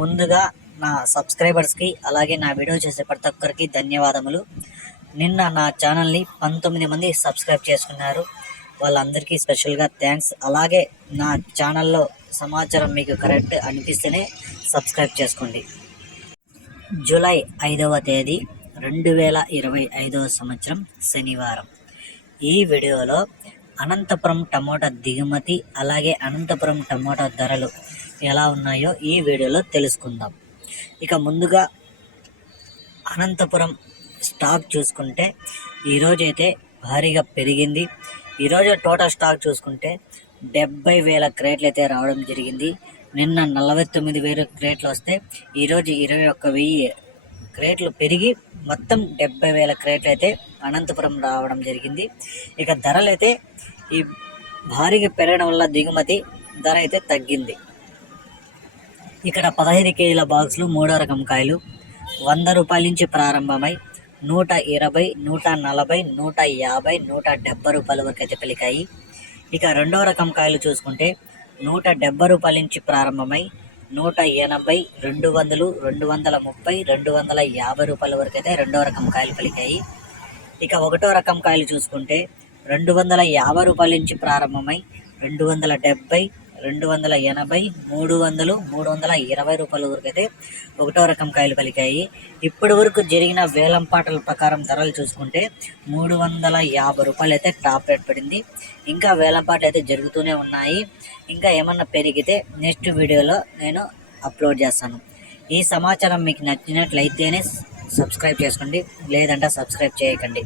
ముందుగా నా సబ్స్క్రైబర్స్కి అలాగే నా వీడియో చేసే ప్రతి ఒక్కరికి ధన్యవాదములు. నిన్న నా ఛానల్ని పంతొమ్మిది మంది సబ్స్క్రైబ్ చేసుకున్నారు. వాళ్ళందరికీ స్పెషల్గా థ్యాంక్స్. అలాగే నా ఛానల్లో సమాచారం మీకు కరెక్ట్ అనిపిస్తేనే సబ్స్క్రైబ్ చేసుకోండి. జూలై ఐదవ తేదీ రెండు వేల ఇరవై ఐదవ సంవత్సరం శనివారం. ఈ వీడియోలో అనంతపురం టమోటా దిగుమతి అలాగే అనంతపురం టమోటా ధరలు ఎలా ఉన్నాయో ఈ వీడియోలో తెలుసుకుందాం. ఇక ముందుగా అనంతపురం స్టాక్ చూసుకుంటే ఈరోజైతే భారీగా పెరిగింది. ఈరోజు టోటల్ స్టాక్ చూసుకుంటే డెబ్బై వేల క్రేట్లు అయితే రావడం జరిగింది. నిన్న నలభై తొమ్మిది వేల క్రేట్లు వస్తే ఈరోజు ఇరవై ఒక్క వెయ్యి క్రేట్లు పెరిగి మొత్తం డెబ్బై వేల క్రేట్లు అయితే అనంతపురం రావడం జరిగింది. ఇక ధరలు అయితే ఈ భారీగా పెరగడం వల్ల దిగుమతి ధర అయితే తగ్గింది. ఇక్కడ పదహైదు కేజీల బాక్సులు మూడో రకం కాయలు వంద రూపాయల నుంచి ప్రారంభమై నూట ఇరవై నూట నలభై నూట యాభై నూట డెబ్బై రూపాయల వరకు అయితే పెలికాయి ఇక రెండో రకం కాయలు చూసుకుంటే నూట డెబ్బై రూపాయల నుంచి ప్రారంభమై నూట ఎనభై రెండు వందలు రెండు వందల ముప్పై రెండు వందల యాభై రూపాయల వరకు అయితే రెండో రకం కాయలు పలికాయి. ఇక ఒకటో రకం కాయలు చూసుకుంటే రెండు వందల యాభై రూపాయల నుంచి ప్రారంభమై రెండు వందల డెబ్బై రెండు వందల ఎనభై మూడు వందలు మూడు వందల ఇరవై రూపాయల వరకు అయితే ఒకటో రకం కాయలు పలికాయి. ఇప్పటి వరకు జరిగిన వేలం పాటల ప్రకారం ధరలు చూసుకుంటే మూడు వందల యాభై రూపాయలు అయితే టాప్ రేట్ పడింది. ఇంకా వేలం పాట అయితే జరుగుతూనే ఉన్నాయి. ఇంకా ఏమన్నా పెరిగితే నెక్స్ట్ వీడియోలో నేను అప్లోడ్ చేస్తాను. ఈ సమాచారం మీకు నచ్చినట్లయితేనే సబ్స్క్రైబ్ చేసుకోండి లేదంటే సబ్స్క్రైబ్ చేయకండి.